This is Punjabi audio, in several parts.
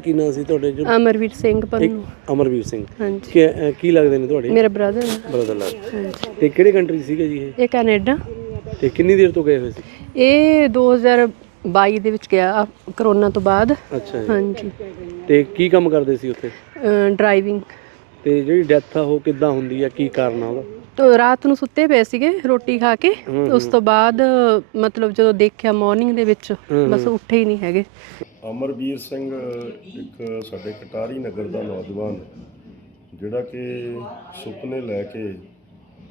ਤੁਹਾਡੇ ਜੋ ਅਮਰਵੀਰ ਸਿੰਘ ਪੰਨੂ। ਅਮਰਵੀਰ ਸਿੰਘ। ਹਾਂਜੀ। ਕੀ ਅਹ ਕੀ ਲੱਗਦੇ ਨੇ ਤੁਹਾਡੇ? ਮੇਰਾ ਬ੍ਰਦਰ ਬ੍ਰਦਰ ਲੱਗ ਤੇ ਕਿਹੜੇ ਕੰਟਰੀ ਸੀਗੇ ਜੀ ਇਹ? ਕੈਨੇਡਾ। ਇਹ ਤੇ ਕਿੰਨੀ ਦੇਰ ਤੋਂ ਗਏ ਹੋਏ ਸੀ? ਇਹ 2022 ਦੇ ਵਿੱਚ ਗਿਆ ਕਰੋਨਾ ਤੋਂ ਬਾਅਦ। ਅੱਛਾ ਜੀ। ਹਾਂਜੀ। ਤੇ ਕੀ ਕੰਮ ਕਰਦੇ ਸੀ ਉੱਥੇ? ਡਰਾਈਵਿੰਗ ਤੇ ਜਿਹੜੀ ਡੈਥ ਆ ਉਹ ਕਿੱਦਾਂ ਹੁੰਦੀ ਆ? ਕੀ ਕਾਰਨ ਆ ਉਹਦਾ? ਤੋਂ ਰਾਤ ਨੂੰ ਸੁੱਤੇ ਪਏ ਸੀਗੇ ਰੋਟੀ ਖਾ ਕੇ। ਉਸ ਤੋਂ ਬਾਅਦ ਮਤਲਬ ਜਦੋਂ ਦੇਖਿਆ ਮਾਰਨਿੰਗ ਦੇ ਵਿੱਚ ਬਸ ਉੱਠੇ ਹੀ ਨਹੀਂ ਹੈਗੇ। ਅਮਰਵੀਰ ਸਿੰਘ ਇੱਕ ਸਾਡੇ ਕਟਾਰੀ ਨਗਰ ਦਾ ਨੌਜਵਾਨ, ਜਿਹੜਾ ਕਿ ਸੁਪਨੇ ਲੈ ਕੇ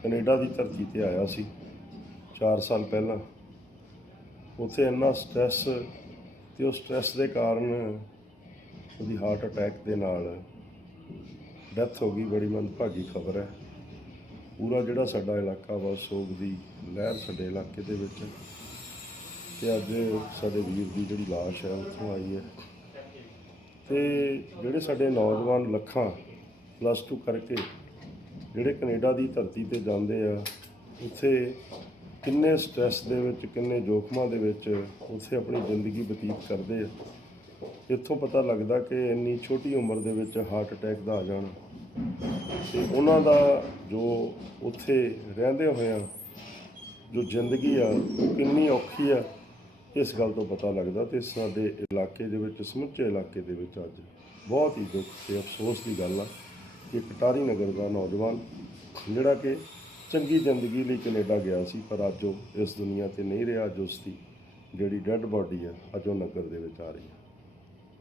ਕੈਨੇਡਾ ਦੀ ਧਰਤੀ ਤੇ ਆਇਆ ਸੀ 4 ਸਾਲ ਪਹਿਲਾਂ। ਉੱਥੇ ਇੰਨਾ ਸਟ੍ਰੈਸ ਤੇ ਉਹ ਸਟ੍ਰੈਸ ਦੇ ਕਾਰਨ ਉਹਦੀ ਹਾਰਟ ਅਟੈਕ ਦੇ ਨਾਲ ਡੈਥ ਹੋ ਗਈ, ਬੜੀ ਮੰਦਭਾਗੀ ਖਬਰ ਹੈ। ਪੂਰਾ ਜਿਹੜਾ ਸਾਡਾ ਇਲਾਕਾ ਵਾ, ਸੋਗ ਦੀ ਲਹਿਰ ਸਾਡੇ ਇਲਾਕੇ ਦੇ ਵਿੱਚ। ਤੇ ਅੱਜ ਸਾਡੇ ਵੀਰ ਦੀ ਜਿਹੜੀ ਲਾਸ਼ ਹੈ ਉੱਥੋਂ ਆਈ ਹੈ। ਤੇ ਜਿਹੜੇ ਸਾਡੇ ਨੌਜਵਾਨ ਲੱਖਾਂ ਪਲੱਸ 2 ਕਰਕੇ ਜਿਹੜੇ ਕੈਨੇਡਾ ਦੀ ਧਰਤੀ ਤੇ ਜਾਂਦੇ ਆ, ਉੱਥੇ ਕਿੰਨੇ ਸਟ੍ਰੈਸ ਦੇ ਵਿੱਚ, ਕਿੰਨੇ ਜੋਖਮਾਂ ਦੇ ਵਿੱਚ ਉੱਥੇ ਆਪਣੀ ਜ਼ਿੰਦਗੀ ਬਤੀਤ ਕਰਦੇ ਆ। ਇੱਥੋਂ ਪਤਾ ਲੱਗਦਾ ਕਿ ਇੰਨੀ ਛੋਟੀ ਉਮਰ ਦੇ ਵਿੱਚ ਹਾਰਟ ਅਟੈਕ ਦਾ ਆ ਜਾਣਾ। ਤੇ ਉਹਨਾਂ ਦਾ ਜੋ ਉੱਥੇ ਰਹਿੰਦੇ ਹੋਇਆਂ ਜੋ ਜ਼ਿੰਦਗੀ ਆ, ਉਹ ਕਿੰਨੀ ਔਖੀ ਆ। ਇਸ ਗੱਲ ਤੋਂ ਪਤਾ ਲੱਗਦਾ ਤੇ ਸਾਡੇ ਇਲਾਕੇ ਦੇ ਵਿੱਚ, ਸਮੁੱਚੇ ਇਲਾਕੇ ਦੇ ਵਿੱਚ ਅੱਜ ਬਹੁਤ ਹੀ ਦੁੱਖ ਤੇ ਅਫਸੋਸ ਦੀ ਗੱਲ ਆ ਕਿ ਕਟਾਰੀ ਨਗਰ ਦਾ ਨੌਜਵਾਨ ਜਿਹੜਾ ਕਿ ਚੰਗੀ ਜ਼ਿੰਦਗੀ ਲਈ ਕੈਨੇਡਾ ਗਿਆ ਸੀ, ਪਰ ਅੱਜ ਉਹ ਇਸ ਦੁਨੀਆ ਤੇ ਨਹੀਂ ਰਿਹਾ, ਅੱਜ ਉਸ ਦੀ ਜਿਹੜੀ ਡੈੱਡ ਬਾਡੀ ਆ, ਅੱਜ ਉਹ ਨਗਰ ਦੇ ਵਿੱਚ ਆ ਰਹੀ ਹੈ